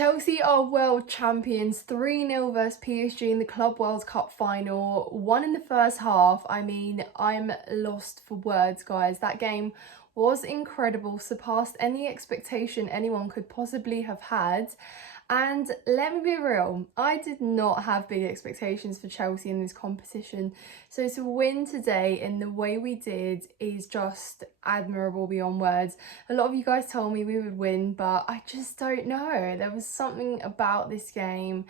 Chelsea are world champions, 3-0 versus PSG in the Club World Cup final. Won in the first half. I mean, I'm lost for words, guys. That game was incredible, surpassed any expectation anyone could possibly have had. And let me be real, I did not have big expectations for Chelsea in this competition. So to win today in the way we did is just admirable beyond words. A lot of you guys told me we would win, but I just don't know. There was something about this game.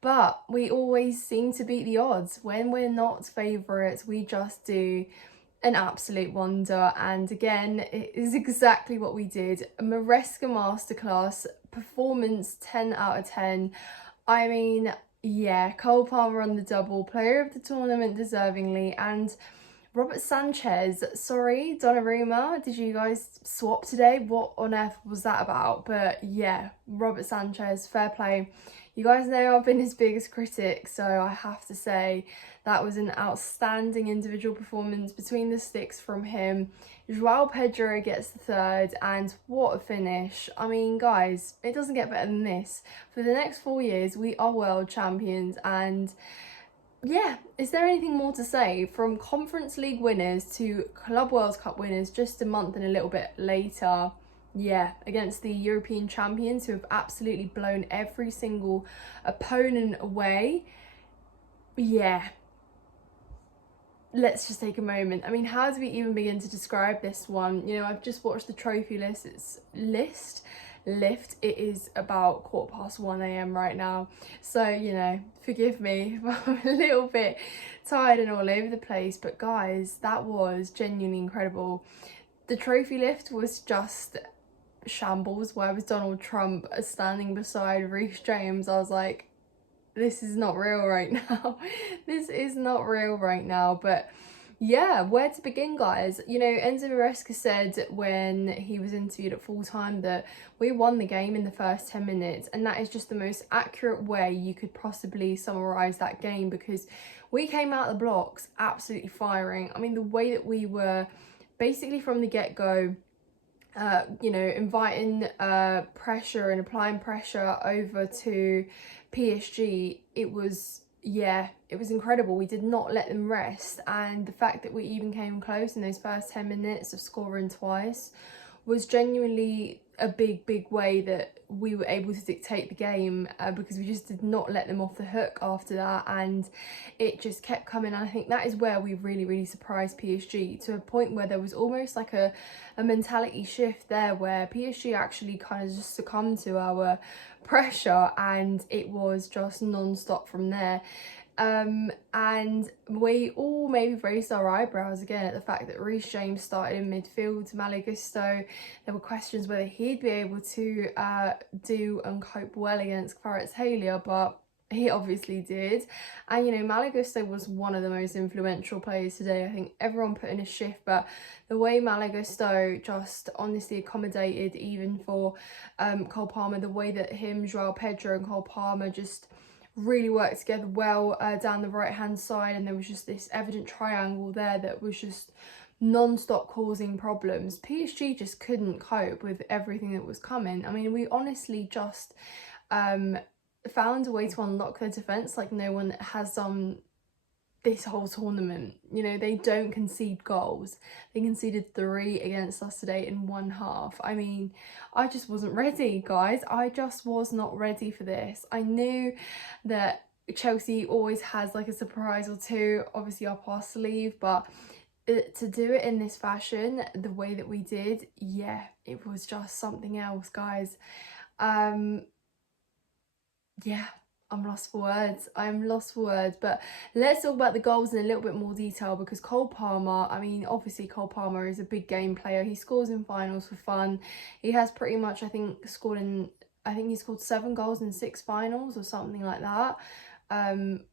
But we always seem to beat the odds. When we're not favourites, we just do an absolute wonder, and again it is exactly what we did. A Maresca masterclass performance, 10 out of 10. I mean, yeah, Cole Palmer on the double, player of the tournament deservingly, and Robert Sanchez, sorry Donnarumma, did you guys swap today? What on earth was that about? But yeah, Robert Sanchez, fair play. You guys know I've been his biggest critic, so I have to say that was an outstanding individual performance between the sticks from him. Joao Pedro gets the third, and what a finish. I mean, guys, it doesn't get better than this. For the next 4 years, we are world champions, and yeah, is there anything more to say? From Conference League winners to Club World Cup winners just a month and a little bit later. Yeah, against the European champions who have absolutely blown every single opponent away. Yeah, let's just take a moment. I mean, how do we even begin to describe this one? You know, I've just watched the trophy lift. It is about 1:15 a.m. right now, so you know, forgive me if I'm a little bit tired and all over the place, but guys, that was genuinely incredible. The trophy lift was just shambles. Where was Donald Trump standing beside Reece James? I was like, this is not real right now. This is not real right now. But yeah, where to begin, guys? You know, Enzo Maresca said when he was interviewed at full time that we won the game in the first 10 minutes, and that is just the most accurate way you could possibly summarise that game, because we came out the blocks absolutely firing. I mean, the way that we were basically from the get-go, you know, inviting pressure and applying pressure over to PSG, it was, yeah, it was incredible. We did not let them rest, and the fact that we even came close in those first 10 minutes of scoring twice was genuinely a big way that we were able to dictate the game, because we just did not let them off the hook after that, and it just kept coming. And I think that is where we really surprised PSG, to a point where there was almost like a mentality shift there, where PSG actually kind of just succumbed to our pressure, and it was just non-stop from there. And we all maybe raised our eyebrows again at the fact that Reece James started in midfield. Malo Gusto, there were questions whether he'd be able to do and cope well against Kvaratskhelia, but he obviously did. And you know, Malo Gusto was one of the most influential players today. I think everyone put in a shift, but the way Malo Gusto just honestly accommodated even for Cole Palmer, the way that him, Joao Pedro and Cole Palmer just really worked together well down the right hand side, and there was just this evident triangle there that was just non-stop causing problems. PSG just couldn't cope with everything that was coming. I mean, we honestly just found a way to unlock their defence like no one has done this whole tournament. You know, they don't concede goals. They conceded 3 against us today in one half. I mean, I just wasn't ready, guys. I just was not ready for this. I knew that Chelsea always has like a surprise or two, obviously up our sleeve, but to do it in this fashion, the way that we did, yeah, it was just something else, guys. Yeah, I'm lost for words. I'm lost for words. But let's talk about the goals in a little bit more detail, because Cole Palmer, I mean, obviously Cole Palmer is a big game player. He scores in finals for fun. He has pretty much, I think he scored 7 goals in 6 finals or something like that.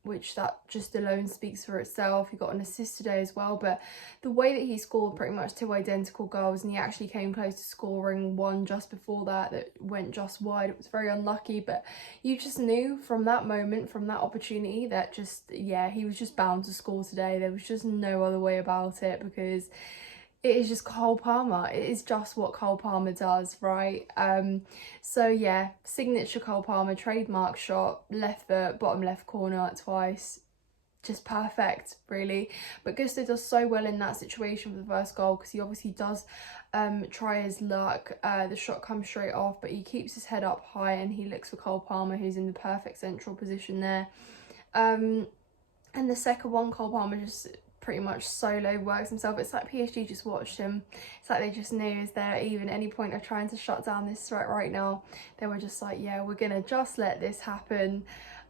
Which that just alone speaks for itself. He got an assist today as well, but the way that he scored pretty much 2 identical goals, and he actually came close to scoring one just before that went just wide. It was very unlucky, but you just knew from that moment, from that opportunity, that just, yeah, he was just bound to score today. There was just no other way about it, because it is just Cole Palmer. It is just what Cole Palmer does, right? So yeah, signature Cole Palmer, trademark shot, left foot, bottom left corner twice. Just perfect, really. But Gusto does so well in that situation for the first goal, because he obviously does try his luck. The shot comes straight off, but he keeps his head up high and he looks for Cole Palmer, who's in the perfect central position there. And the second one, Cole Palmer just pretty much solo works himself. It's like PSG just watched him. It's like they just knew, is there even any point of trying to shut down this threat right now? They were just like, yeah, we're gonna just let this happen.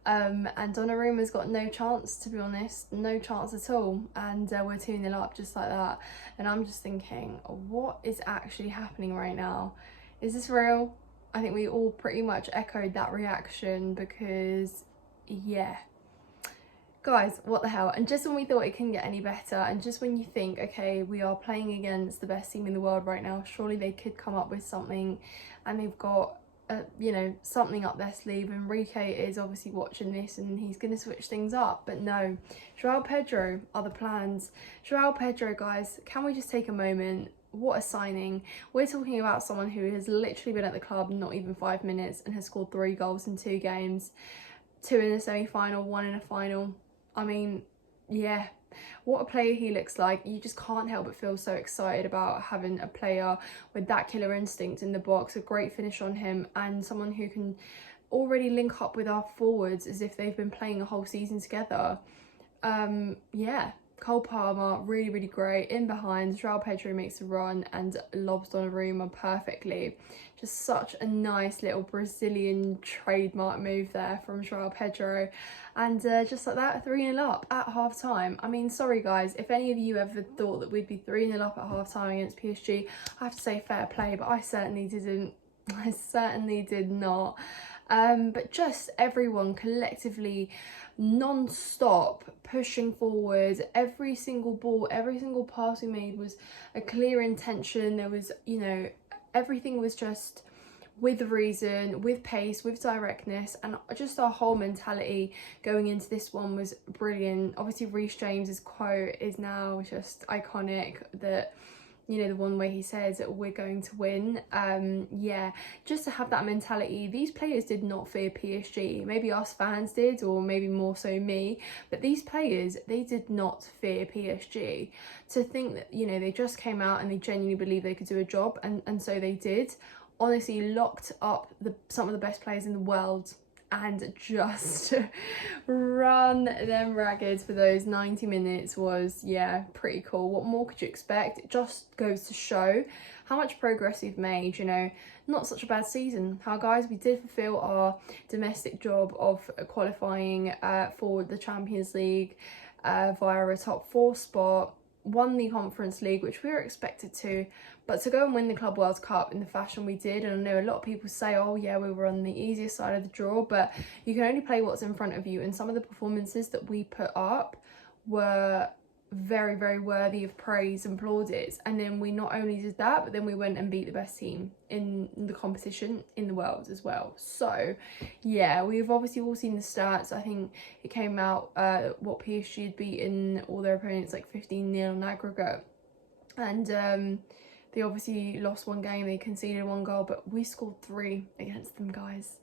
And Donnarumma's got no chance, to be honest, no chance at all, and we're 2-0 up just like that. And I'm just thinking, what is actually happening right now? Is this real? I think we all pretty much echoed that reaction, because yeah, guys, what the hell? And just when we thought it couldn't get any better, and just when you think, okay, we are playing against the best team in the world right now, surely they could come up with something, and they've got you know, something up their sleeve. Enrique is obviously watching this and he's going to switch things up, but no. Joao Pedro are the plans. Joao Pedro, guys, can we just take a moment? What a signing. We're talking about someone who has literally been at the club not even 5 minutes and has scored 3 goals in 2 games, 2 in a semi-final, 1 in a final. I mean, yeah, what a player he looks like. You just can't help but feel so excited about having a player with that killer instinct in the box, a great finish on him, and someone who can already link up with our forwards as if they've been playing a whole season together. Yeah, Cole Palmer, really, really great. In behind, Joao Pedro makes a run and lobs Donnarumma perfectly. Just such a nice little Brazilian trademark move there from Joao Pedro. And just like that, 3-0 up at half time. I mean, sorry guys, if any of you ever thought that we'd be 3-0 up at half time against PSG, I have to say fair play, but I certainly didn't. I certainly did not. But just everyone collectively, non-stop pushing forward. Every single ball, every single pass we made was a clear intention. There was, you know, everything was just with reason, with pace, with directness, and just our whole mentality going into this one was brilliant. Obviously Reece James's quote is now just iconic, that, you know, the one where he says we're going to win. Yeah, just to have that mentality. These players did not fear PSG. Maybe us fans did, or maybe more so me, but these players, they did not fear PSG. To think that, you know, they just came out and they genuinely believed they could do a job, and so they did. Honestly, locked up some of the best players in the world and just run them ragged for those 90 minutes was, yeah, pretty cool. What more could you expect? It just goes to show how much progress we've made. You know, not such a bad season. How, guys, we did fulfill our domestic job of qualifying for the Champions League via a top 4 spot, won the Conference League, which we were expected to, but to go and win the Club World Cup in the fashion we did, and I know a lot of people say, oh yeah, we were on the easiest side of the draw, but you can only play what's in front of you, and some of the performances that we put up were very, very worthy of praise and plaudits. And then we not only did that, but then we went and beat the best team in the competition in the world as well. So yeah, we've obviously all seen the stats. I think it came out what PSG had beaten all their opponents like 15-0 in aggregate, and they obviously lost 1 game, they conceded 1 goal, but we scored 3 against them, guys.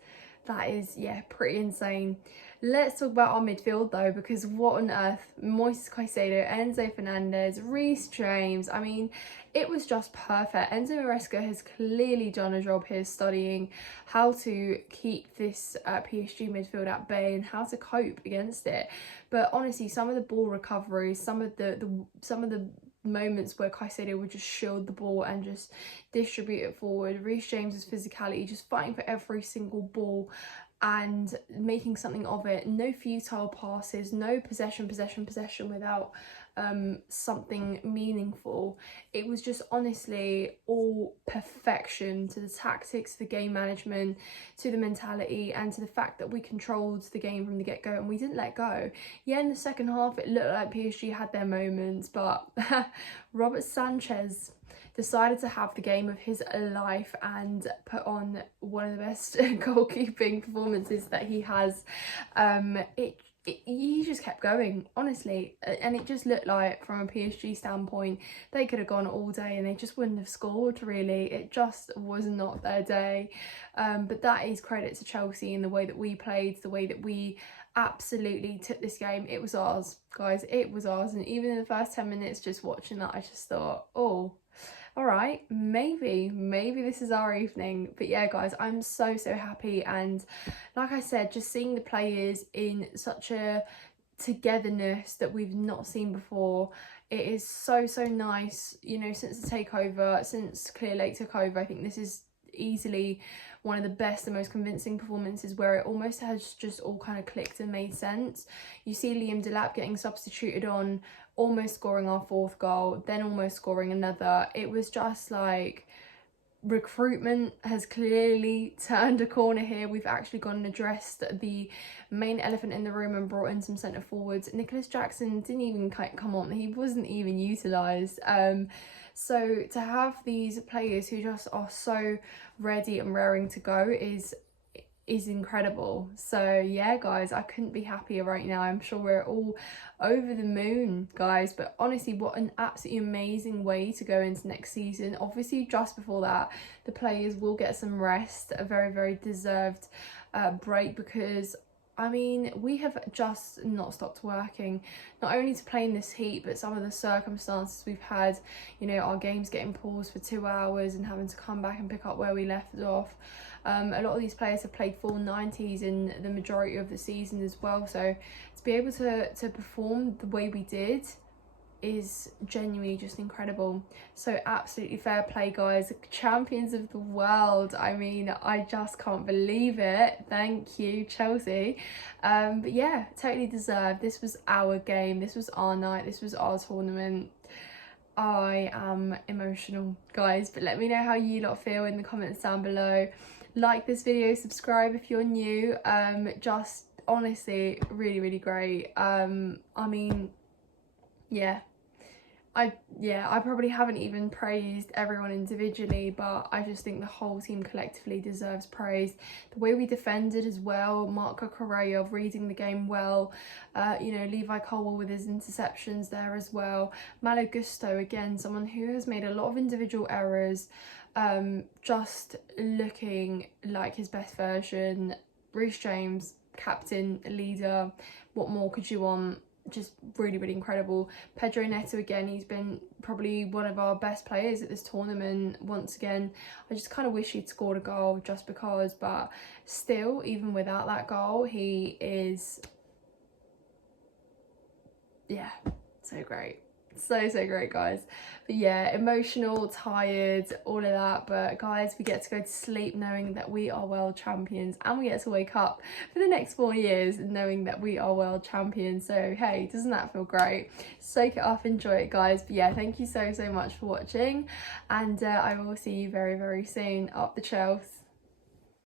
That is, yeah, pretty insane. Let's talk about our midfield though, because what on earth? Moises Caicedo, Enzo Fernandez, Reece James. I mean, it was just perfect. Enzo Maresca has clearly done a job here studying how to keep this PSG midfield at bay and how to cope against it. But honestly, some of the ball recoveries, some of the moments where Caicedo would just shield the ball and just distribute it forward. Reece James's physicality, just fighting for every single ball and making something of it. No futile passes, no possession without something meaningful. It was just honestly all perfection, to the tactics, to the game management, to the mentality, and to the fact that we controlled the game from the get-go and we didn't let go. Yeah, in the second half it looked like PSG had their moments, but Robert Sanchez decided to have the game of his life and put on one of the best goalkeeping performances that he has. he just kept going, honestly, and it just looked like, from a PSG standpoint, they could have gone all day and they just wouldn't have scored, really. It just was not their day. But that is credit to Chelsea in the way that we played, the way that we absolutely took this game. It was ours, guys, it was ours. And even in the first 10 minutes, just watching that, I just thought, oh, all right, maybe this is our evening. But yeah, guys, I'm so happy. And like I said, just seeing the players in such a togetherness that we've not seen before, it is so nice. You know, since the takeover, since Clear Lake took over, I think this is easily one of the best and most convincing performances, where it almost has just all kind of clicked and made sense. You see Liam Delap getting substituted on, almost scoring our 4th goal, then almost scoring another. It was just like, recruitment has clearly turned a corner here. We've actually gone and addressed the main elephant in the room and brought in some centre forwards. Nicholas Jackson didn't even come on, he wasn't even utilised. So to have these players who just are so ready and raring to go is incredible. So yeah, guys, I couldn't be happier right now. I'm sure we're all over the moon, guys. But honestly, what an absolutely amazing way to go into next season. Obviously, just before that, the players will get some rest, a very deserved break, because I mean, we have just not stopped working, not only to play in this heat, but some of the circumstances we've had, you know, our games getting paused for 2 hours and having to come back and pick up where we left off. A lot of these players have played full 90s in the majority of the season as well, so to be able to perform the way we did is genuinely just incredible. So absolutely fair play, guys. Champions of the world. I mean, I just can't believe it. Thank you, Chelsea. But yeah, totally deserved. This was our game, this was our night, this was our tournament. I am emotional, guys, but let me know how you lot feel in the comments down below. Like this video, subscribe if you're new. Just honestly really great. I mean, yeah, I probably haven't even praised everyone individually, but I just think the whole team collectively deserves praise. The way we defended as well, Marco Correa reading the game well, you know, Levi Colwell with his interceptions there as well. Malo Gusto, again, someone who has made a lot of individual errors, just looking like his best version. Reece James, captain, leader, what more could you want? Just really incredible. Pedro Neto, again, he's been probably one of our best players at this tournament once again. I just kind of wish he'd scored a goal just because, but still, even without that goal, he is, yeah, so great. So great, guys. But yeah, emotional, tired, all of that, but guys, we get to go to sleep knowing that we are world champions, and we get to wake up for the next 4 years knowing that we are world champions. So hey, doesn't that feel great? Soak it up, enjoy it, guys. But yeah, thank you so much for watching, and I will see you very soon. Up the Chelsea.